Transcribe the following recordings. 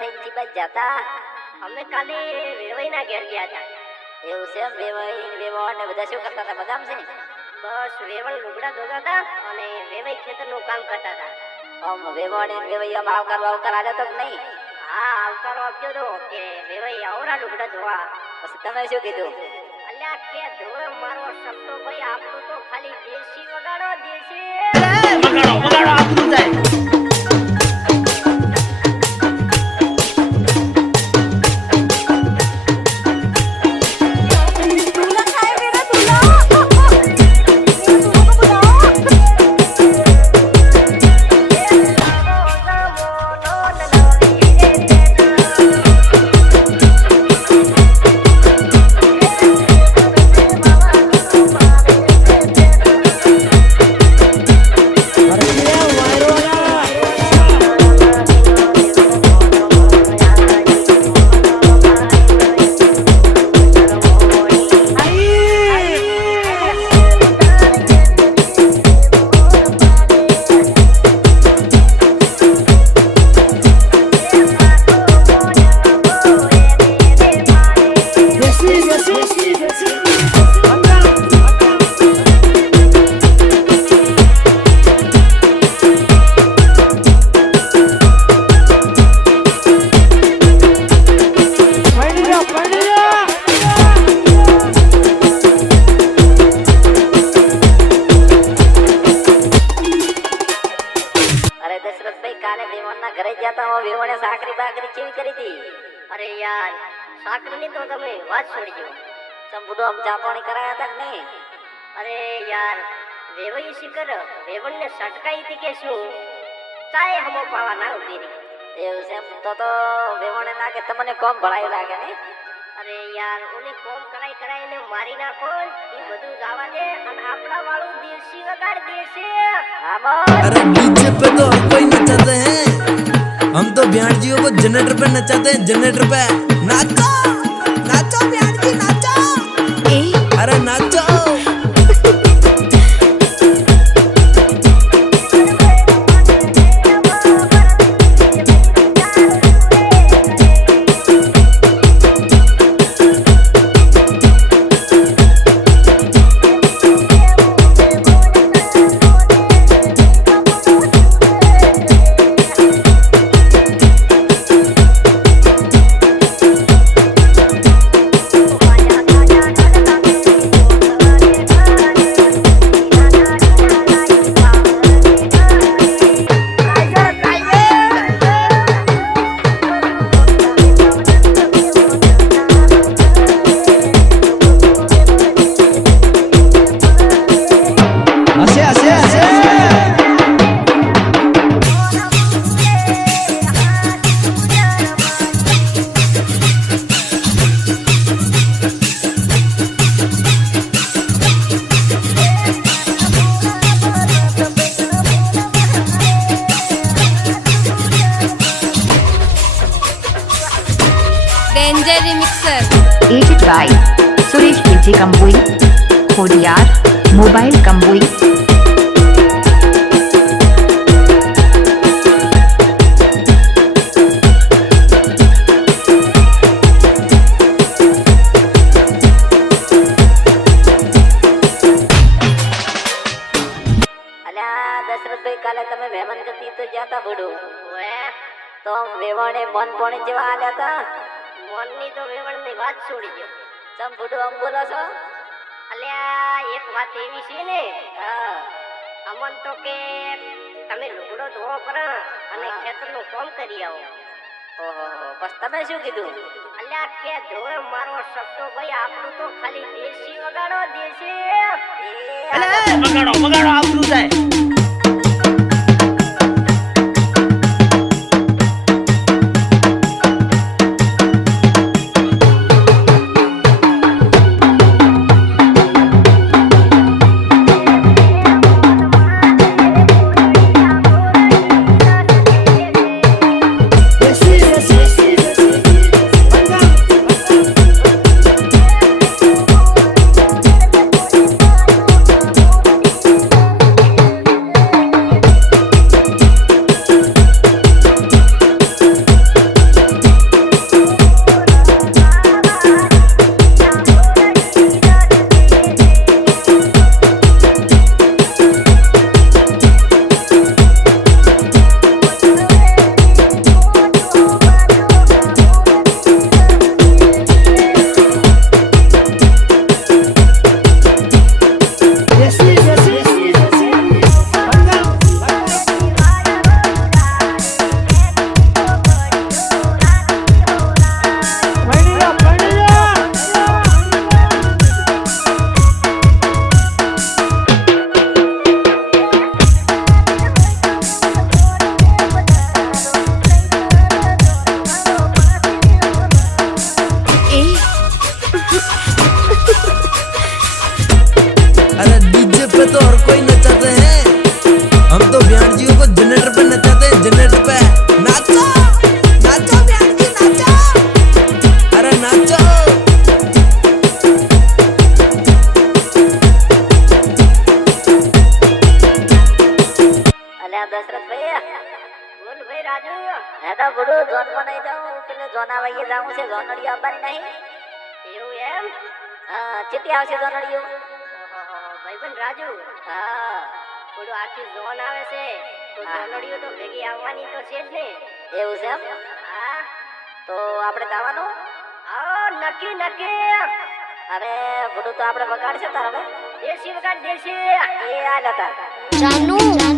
ઠણી તૈયાર થઈ બસ જતા. અમે કાલે વેવાઈના ઘેર ગયા હતા. એવું છે વેવાઈ વેવાણ ને બધા શું કરતા હતા? મજામાં છે? બસ વેવણ લુગડા ધોતા હતા અને વેવાઈ ખેતરનું કામ કરતા હતા. આમ વેવાણ ને વેવાઈ આમ આવકાર આવકાર આજે તો નહીં? હા આવકારો આપ્યો તો કે વેવાઈ આવરા લુગડા ધોવા. પછી તમે શું કીધું? અલ્યા કે ધોવે મારો શબ્દો ભાઈ આપણું તો ખાલી દેશી વગાડો દેશી વગાડો વગાડો આપણું જાય અરે યાર સાકરની તો તમે વાત છોડી દો ચંપુડો આમ જાપાણી કરાયા હતા ને અરે યાર વેવઈ શિકર વેવણને સટકાઈ હતી કે શું? ચાય હમો પાવા ના ઊભી રહી. એવું છે તો તો વેવણે લાગે તમને કોમ ભળાઈ લાગે ને અરે યાર ઓને કોમ કરાઈ કરાઈને મારી નાખો એ બધું જવા દે અને આપણા વાળું દેશી વગાડ દેશે. અરે નીચે પે કોઈ નચતે હે हम तो बिहारजियों को जनरेटर पे नचाते हैं जनरेटर पे नाचो नाचो सुरेश पीजे कंबोई खोडियार मोबाइल कंबोई અલ્યા દશરથભાઈ કાલે તમે મહેમાન ગતિ તો ગયા તા બડું ઓએ તો આમ વેવાણે મન પોણી જેવા આલ્યા તા મોનની તો વેવણની વાત છોડી ચંપુડો આમ બોલો છો અલ્યા એક વાત એવી છે ને અમન તો કે તમે લુગડો ધોવો કરો અને ખેતરનું કામ કરી આવો ઓહો બસ તમે શું કીધું અલ્યા કે ધોવે મારો શબ્દો ભાઈ આપણું તો ખાલી દેશી વગાડો દેશી વગાડો વગાડો આપણું જાય બોલ ભાઈ રાજુ. હે તો ગુડુ જોનમાં નહીં જાઉં પેલે જોના વાઈએ છે જોનડીઓ આવવાની નહીં. એવું એમ? હા ચીટી આવશે જોનડીઓ? ભાઈબંધ રાજુ. હા. થોડું આખી ઝોન આવે છે તો ઝોનડીઓ તો ભેગી આવવાની તો છે જ ને. એવું છે એમ? હા. તો આપણે જવાનું? આવો નક્કી નક્કી. અરે ગુડુ તો આપણે વગાડશે તાર? હવે દેશી વગાડ દેશી. એ આ જતા. જાનુ.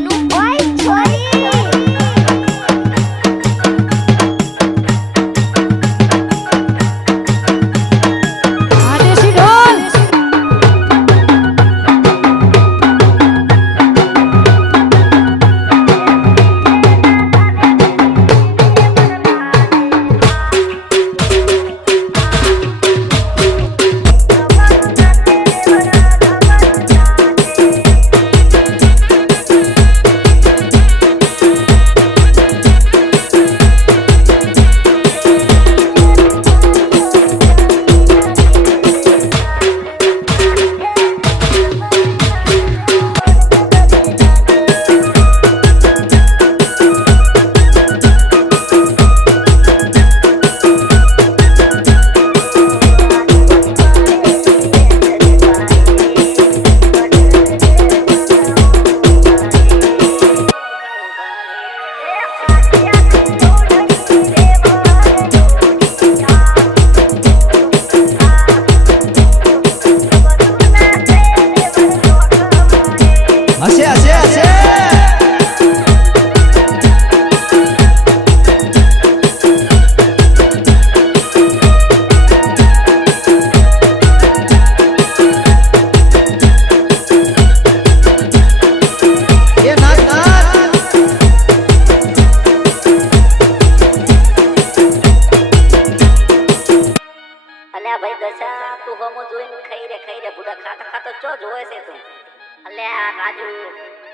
અલે આ રાજુ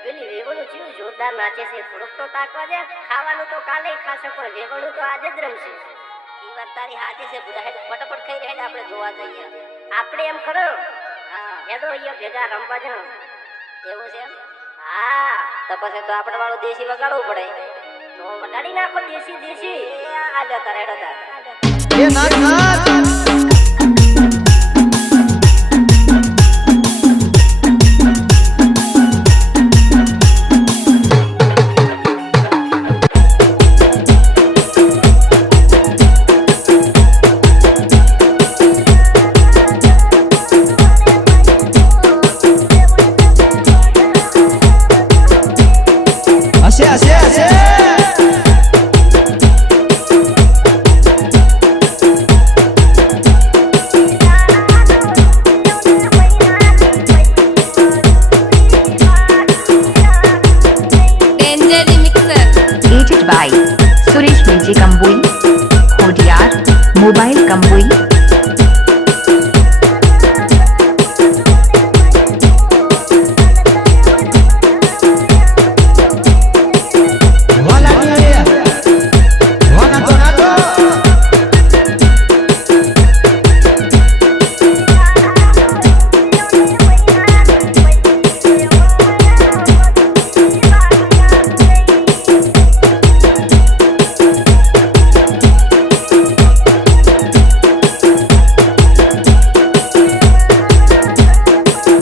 પેલી વેવણું ચીવું જોરદાર નાચે છે. થોડુંક તો તાકવા દે ખાવાનું તો કાલે ખાશે પણ વેવણું તો આજે જ રમશે. ઈ વાત તારી હાચી છે બુડા હેડ ફટાફટ ખાઈ હેડ આપણે જોવા જઈએ. આપણે એમ ખરો. હા. હેડો અહીંયા ભેગા રમવા જાઓ. એવું છે એમ? હા. તો પછી તો આપણે વાળું દેશી વગાડવું પડે. તો વગાડી નાખો દેશી દેશી. એ આ તારે હેડો તાર. એ बाई सुरेश मेजे कंबुई होडियार मोबाइल कंबुई